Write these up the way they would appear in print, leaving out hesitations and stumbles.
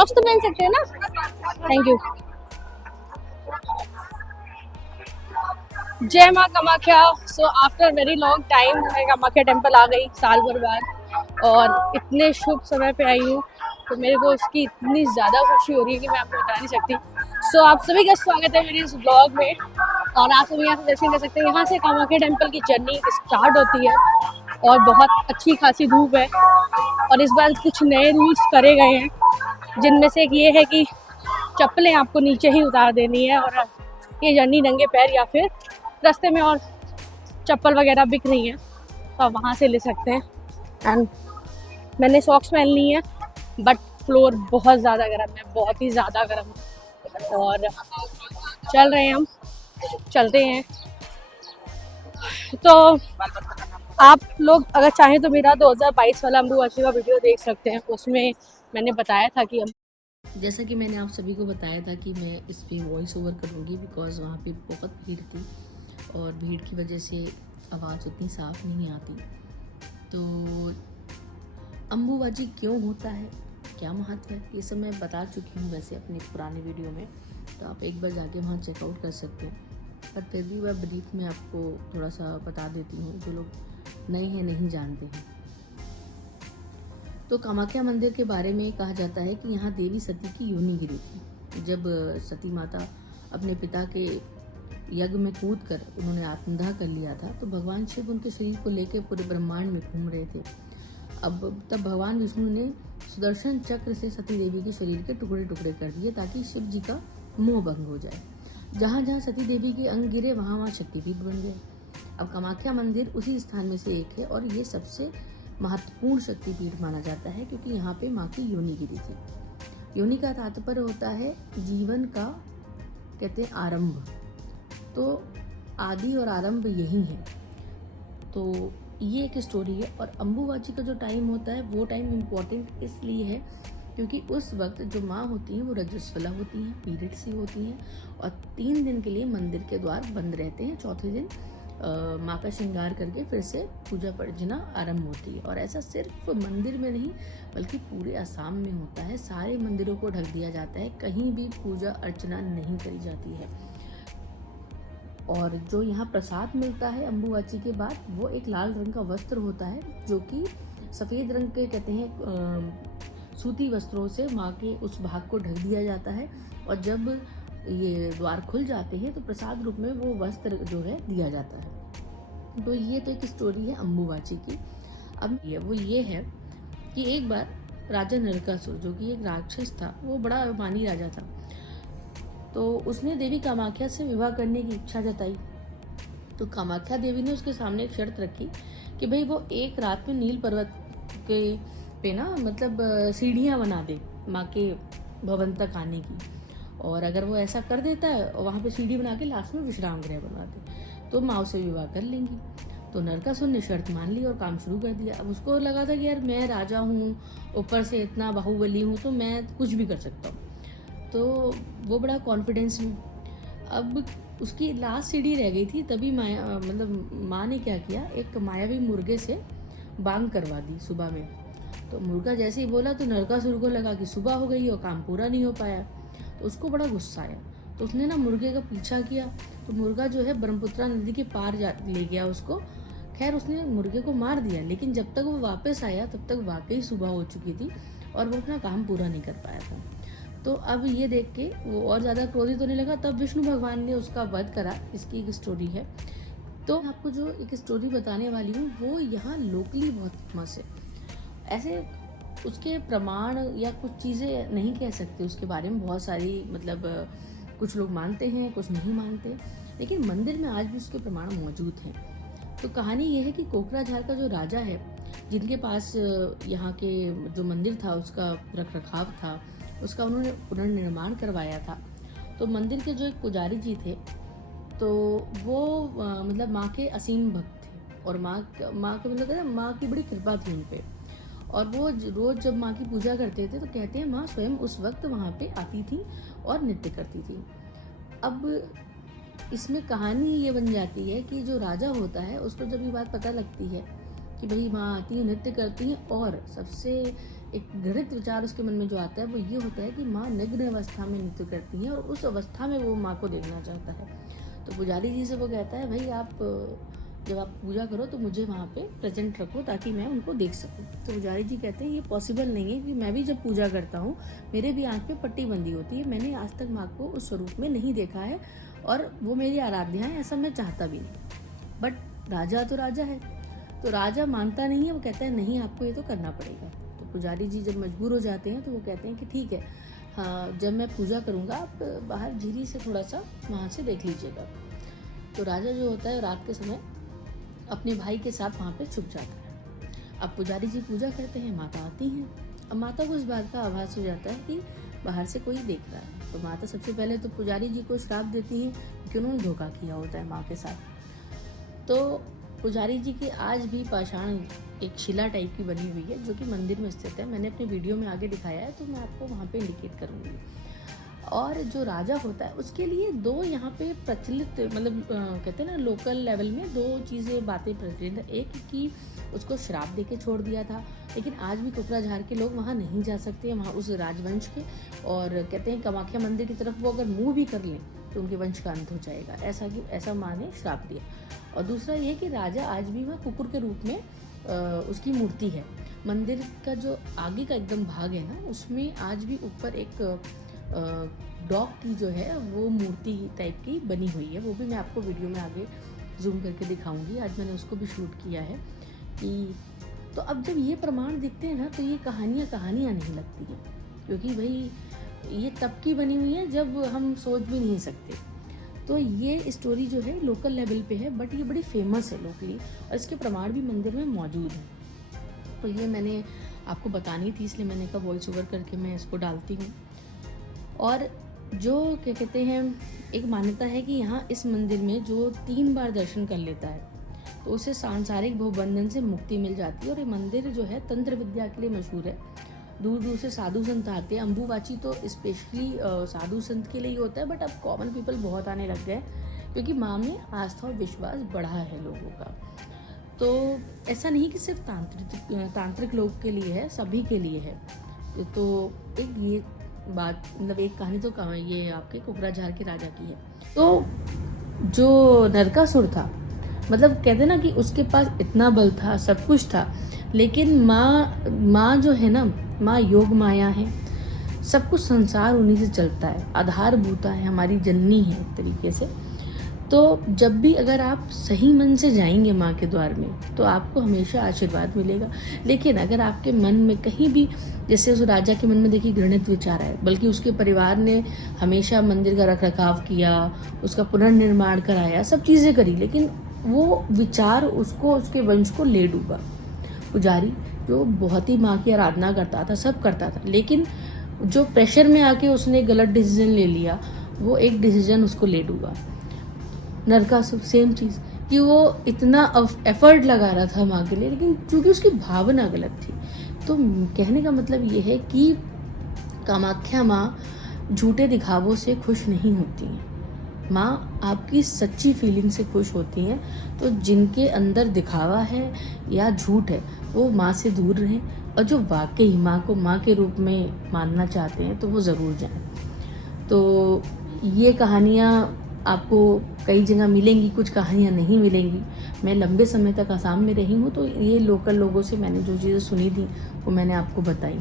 Socks तो पहन सकते हैं ना? Thank you. जय माँ Kamakhya. So after very long time मैं कामाख्या टेम्पल आ गई साल भर बाद, और इतने शुभ समय पे आई हूँ, तो मेरे को इसकी इतनी ज़्यादा खुशी हो रही है कि मैं आपको बता नहीं सकती। सो आप सभी का स्वागत है मेरे इस ब्लॉग में, और आप सभी यहाँ से दर्शन कर सकते हैं। यहाँ से कामाख्या टेम्पल की जर्नी स्टार्ट होती है, और बहुत अच्छी खासी धूप है, और इस बार कुछ नए रूल्स करे गए हैं, जिनमें से एक ये है कि चप्पलें आपको नीचे ही उतार देनी है, और ये जर्नी नंगे पैर या फिर रास्ते में और चप्पल वगैरह बिक रही हैं तो आप वहाँ से ले सकते हैं। एंड मैंने सॉक्स पहन ली हैं, बट फ्लोर बहुत ज़्यादा गर्म है, बहुत ही ज़्यादा गर्म है, और चल रहे हैं हम, चलते हैं। तो आप लोग अगर चाहें तो मेरा 2022 वाला अम्बुबाची का वीडियो देख सकते हैं, उसमें मैंने बताया था कि जैसा कि मैंने आप सभी को बताया था कि मैं इस पर वॉइस ओवर करूँगी, बिकॉज़ वहाँ पे बहुत भीड़ थी और भीड़ की वजह से आवाज़ उतनी साफ़ नहीं आती। तो अम्बुबाची क्यों होता है, क्या महत्व है, ये सब मैं बता चुकी हूँ वैसे अपने पुराने वीडियो में, तो आप एक बार जाके वहाँ चेकआउट कर सकते हैं। पर फिर भी वह ब्रीफ में आपको थोड़ा सा बता देती हूँ, जो लोग नए हैं नहीं जानते हैं। तो कामाख्या मंदिर के बारे में कहा जाता है कि यहाँ देवी सती की योनि गिरी थी। जब सती माता अपने पिता के यज्ञ में कूद कर उन्होंने आत्मदाह कर लिया था, तो भगवान शिव उनके शरीर को लेकर पूरे ब्रह्मांड में घूम रहे थे। अब तब भगवान विष्णु ने सुदर्शन चक्र से सती देवी के शरीर के टुकड़े टुकड़े कर दिए, ताकि शिव जी का मोह भंग हो जाए। जहाँ जहाँ सती देवी के अंग गिरे वहाँ वहाँ शक्तिपीठ बन गए। अब कामाख्या मंदिर उसी स्थान में से एक है, और ये सबसे महत्वपूर्ण शक्तिपीठ माना जाता है, क्योंकि यहाँ पे माँ की योनि गिरी थी। योनि का तात्पर्य होता है जीवन का, कहते हैं, आरंभ। तो आदि और आरंभ यही है। तो ये एक स्टोरी है। और अम्बुबाची का जो टाइम होता है वो टाइम इम्पोर्टेंट इसलिए है क्योंकि उस वक्त जो माँ होती हैं वो रजस्वला होती हैं, पीरियड सी होती हैं, और 3 दिन के लिए मंदिर के द्वार बंद रहते हैं। चौथे दिन माँ का श्रृंगार करके फिर से पूजा अर्चना आरंभ होती है। और ऐसा सिर्फ मंदिर में नहीं बल्कि पूरे असम में होता है। सारे मंदिरों को ढक दिया जाता है, कहीं भी पूजा अर्चना नहीं करी जाती है। और जो यहाँ प्रसाद मिलता है अम्बुबाची के बाद, वो एक लाल रंग का वस्त्र होता है, जो कि सफ़ेद रंग के, कहते हैं, सूती वस्त्रों से माँ के उस भाग को ढक दिया जाता है। और जब ये द्वार खुल जाते हैं तो प्रसाद रूप में वो वस्त्र जो है दिया जाता है। तो ये तो एक स्टोरी है अम्बुबाची की। अब ये है कि एक बार राजा नरकासुर, जो कि एक राक्षस था, वो बड़ा अभिमानी राजा था, तो उसने देवी कामाख्या से विवाह करने की इच्छा जताई। तो कामाख्या देवी ने उसके सामने एक शर्त रखी कि भाई वो एक रात में नील पर्वत के पे ना, मतलब सीढ़ियाँ बना दे माँ के भवन तक आने की, और अगर वो ऐसा कर देता है और वहाँ पे सीढ़ी बना के लास्ट में विश्राम गृह बनवा दे, तो माँ उसे विवाह कर लेंगी। तो नरकासुर ने शर्त मान ली और काम शुरू कर दिया। अब उसको लगा था कि यार मैं राजा हूँ, ऊपर से इतना बाहुबली हूँ, तो मैं कुछ भी कर सकता हूँ। तो वो बड़ा कॉन्फिडेंस में, अब उसकी लास्ट सीढ़ी रह गई थी, तभी माँ ने क्या किया, एक मायावी मुर्गे से बांग करवा दी सुबह में। तो मुर्गा जैसे ही बोला तो नरकासुर को लगा कि सुबह हो गई और काम पूरा नहीं हो पाया, तो उसको बड़ा गुस्सा आया। तो उसने ना मुर्गे का पीछा किया, तो मुर्गा जो है ब्रह्मपुत्रा नदी के पार ले गया उसको। खैर उसने मुर्गे को मार दिया, लेकिन जब तक वो वापस आया तब तक वाकई सुबह हो चुकी थी और वो अपना काम पूरा नहीं कर पाया था। तो अब ये देख के वो और ज़्यादा क्रोधित होने लगा। तब विष्णु भगवान ने उसका वध करा। इसकी एक स्टोरी है। तो आपको जो एक स्टोरी बताने वाली हूँ वो यहाँ लोकली बहुत फेमस है। ऐसे उसके प्रमाण या कुछ चीज़ें नहीं कह सकते उसके बारे में, बहुत सारी, मतलब कुछ लोग मानते हैं, कुछ नहीं मानते, लेकिन मंदिर में आज भी उसके प्रमाण मौजूद हैं। तो कहानी ये है कि कोकराझार का जो राजा है, जिनके पास यहाँ के जो मंदिर था उसका रख रखाव था, उसका उन्होंने पुनर्निर्माण करवाया था। तो मंदिर के जो एक पुजारी जी थे, तो वो मतलब माँ के असीम भक्त थे, और माँ के मतलब माँ की बड़ी कृपा थी उन पे। और वो रोज़ जब माँ की पूजा करते थे तो कहते हैं माँ स्वयं उस वक्त वहाँ पे आती थी और नृत्य करती थी। अब इसमें कहानी ये बन जाती है कि जो राजा होता है उसको जब ये बात पता लगती है कि भाई माँ आती है, नृत्य करती हैं, और सबसे एक घृणित विचार उसके मन में जो आता है वो ये होता है कि माँ नग्न अवस्था में नृत्य करती हैं और उस अवस्था में वो माँ को देखना चाहता है। तो पुजारी जी से वो कहता है, भाई आप जब आप पूजा करो तो मुझे वहाँ पे प्रेजेंट रखो ताकि मैं उनको देख सकूँ। तो पुजारी जी कहते हैं ये पॉसिबल नहीं है कि मैं भी जब पूजा करता हूँ मेरे भी आँख पे पट्टी बंदी होती है, मैंने आज तक माँ को उस स्वरूप में नहीं देखा है और वो मेरी आराध्या है, ऐसा मैं चाहता भी नहीं। बट राजा तो राजा है, तो राजा मानता नहीं है, वो कहता है नहीं आपको ये तो करना पड़ेगा। तो पुजारी जी जब मजबूर हो जाते हैं तो वो कहते हैं कि ठीक है, हाँ जब मैं पूजा करूँगा आप बाहर झीरी से थोड़ा सा वहाँ से देख लीजिएगा। तो राजा जो होता है रात के समय अपने भाई के साथ वहाँ पे छुप जाता है। अब पुजारी जी पूजा करते हैं, माता आती हैं। अब माता को इस बात का आभास हो जाता है कि बाहर से कोई देख रहा है। तो माता सबसे पहले तो पुजारी जी को श्राप देती है कि उन्होंने धोखा किया होता है माँ के साथ। तो पुजारी जी की आज भी पाषाण एक शिला टाइप की बनी हुई है जो कि मंदिर में स्थित है। मैंने अपने वीडियो में आगे दिखाया है, तो मैं आपको वहाँ पे इंडिकेट करूँगी। और जो राजा होता है उसके लिए दो यहाँ पे प्रचलित, मतलब कहते हैं ना लोकल लेवल में दो चीज़ें बातें प्रचलित है। एक कि उसको श्राप देके छोड़ दिया था, लेकिन आज भी कोकराझार के लोग वहाँ नहीं जा सकते, वहाँ उस राजवंश के। और कहते हैं कामाख्या मंदिर की तरफ वो अगर मुँह भी कर लें तो उनके वंश का अंत हो जाएगा, ऐसा माँ ने श्राप दिया। और दूसरा ये कि राजा आज भी वहाँ कुकुर के रूप में उसकी मूर्ति है। मंदिर का जो आगे का एकदम भाग है ना, उसमें आज भी ऊपर एक डॉग की जो है वो मूर्ति टाइप की बनी हुई है। वो भी मैं आपको वीडियो में आगे जूम करके दिखाऊंगी। आज मैंने उसको भी शूट किया है कि तो अब जब ये प्रमाण दिखते हैं ना तो ये कहानियाँ नहीं लगती हैं, क्योंकि भाई ये तब की बनी हुई है जब हम सोच भी नहीं सकते। तो ये स्टोरी जो है लोकल लेवल पे है, बट ये बड़ी फेमस है लोकली और इसके प्रमाण भी मंदिर में मौजूद हैं। तो ये मैंने आपको बतानी थी, इसलिए मैंने कहा वॉइस ओवर करके मैं इसको डालती हूँ। और जो क्या कहते हैं, एक मान्यता है कि यहाँ इस मंदिर में जो 3 बार दर्शन कर लेता है तो उसे सांसारिक भवबंधन से मुक्ति मिल जाती है। और ये मंदिर जो है तंत्र विद्या के लिए मशहूर है, दूर दूर से साधु संत आते हैं। अम्बुबाची तो स्पेशली साधु संत के लिए ही होता है, बट अब कॉमन पीपल बहुत आने लग गए क्योंकि माँ में आस्था और विश्वास बढ़ा है लोगों का। तो ऐसा नहीं कि सिर्फ तांत्रिक लोग के लिए है, सभी के लिए है। तो एक ये बात, मतलब एक कहानी तो ये आपके कोकराझार के राजा की है। तो जो नरकासुर था, मतलब कहते ना कि उसके पास इतना बल था, सब कुछ था, लेकिन माँ जो है ना, माँ योग माया है, सब कुछ संसार उन्हीं से चलता है, आधारभूता है, हमारी जननी है एक तरीके से। तो जब भी अगर आप सही मन से जाएंगे माँ के द्वार में तो आपको हमेशा आशीर्वाद मिलेगा। लेकिन अगर आपके मन में कहीं भी, जैसे उस राजा के मन में देखिए घृणित विचार आए, बल्कि उसके परिवार ने हमेशा मंदिर का रखरखाव किया, उसका पुनर्निर्माण कराया, सब चीज़ें करी, लेकिन वो विचार उसको, उसके वंश को ले डूबा। पुजारी जो बहुत ही माँ की आराधना करता था, सब करता था, लेकिन जो प्रेशर में आके उसने गलत डिसीजन ले लिया, वो एक डिसीजन उसको ले डूबा। नरकासुर सेम चीज़, कि वो इतना एफर्ट लगा रहा था माँ के लिए, लेकिन क्योंकि उसकी भावना गलत थी। तो कहने का मतलब ये है कि कामाख्या माँ झूठे दिखावों से खुश नहीं होती हैं, माँ आपकी सच्ची फीलिंग से खुश होती हैं। तो जिनके अंदर दिखावा है या झूठ है वो माँ से दूर रहें, और जो वाकई माँ को माँ के रूप में मानना चाहते हैं तो वो ज़रूर जाएं। तो ये कहानियाँ आपको कई जगह मिलेंगी, कुछ कहानियाँ नहीं मिलेंगी। मैं लंबे समय तक आसाम में रही हूँ, तो ये लोकल लोगों से मैंने जो चीज़ें सुनी थी वो मैंने आपको बताई।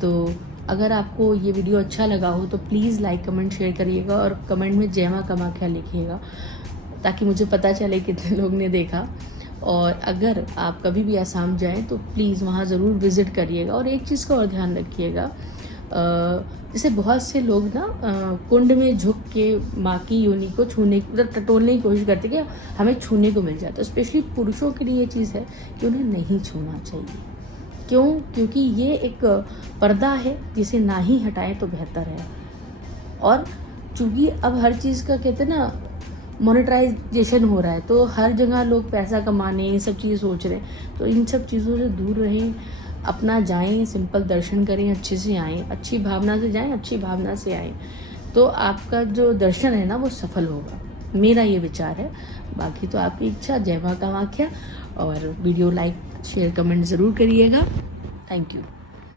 तो अगर आपको ये वीडियो अच्छा लगा हो तो प्लीज़ लाइक कमेंट शेयर करिएगा और कमेंट में जय माँ कामाख्या लिखिएगा, ताकि मुझे पता चले कितने लोग ने देखा। और अगर आप कभी भी आसाम जाएं तो प्लीज़ वहाँ ज़रूर विज़िट करिएगा। और एक चीज़ का और ध्यान रखिएगा, जैसे बहुत से लोग ना कुंड में झुक के माँ की योनि को छूने, मतलब टटोलने की कोशिश करते कि हमें छूने को मिल जाए। तो स्पेशली पुरुषों के लिए ये चीज़ है कि उन्हें नहीं छूना चाहिए। क्यों? क्योंकि ये एक पर्दा है जिसे ना ही हटाएं तो बेहतर है। और चूँकि अब हर चीज़ का कहते हैं ना मोनेटाइजेशन हो रहा है, तो हर जगह लोग पैसा कमाने ये सब चीज़ सोच रहे हैं। तो इन सब चीज़ों से दूर रहें, अपना जाएं, सिंपल दर्शन करें, अच्छे से आएँ, अच्छी भावना से जाएं, अच्छी भावना से आएँ, तो आपका जो दर्शन है ना वो सफल होगा। मेरा ये विचार है, बाकी तो आपकी इच्छा। जय माँ कामाख्या। और वीडियो लाइक शेयर कमेंट ज़रूर करिएगा। Thank you.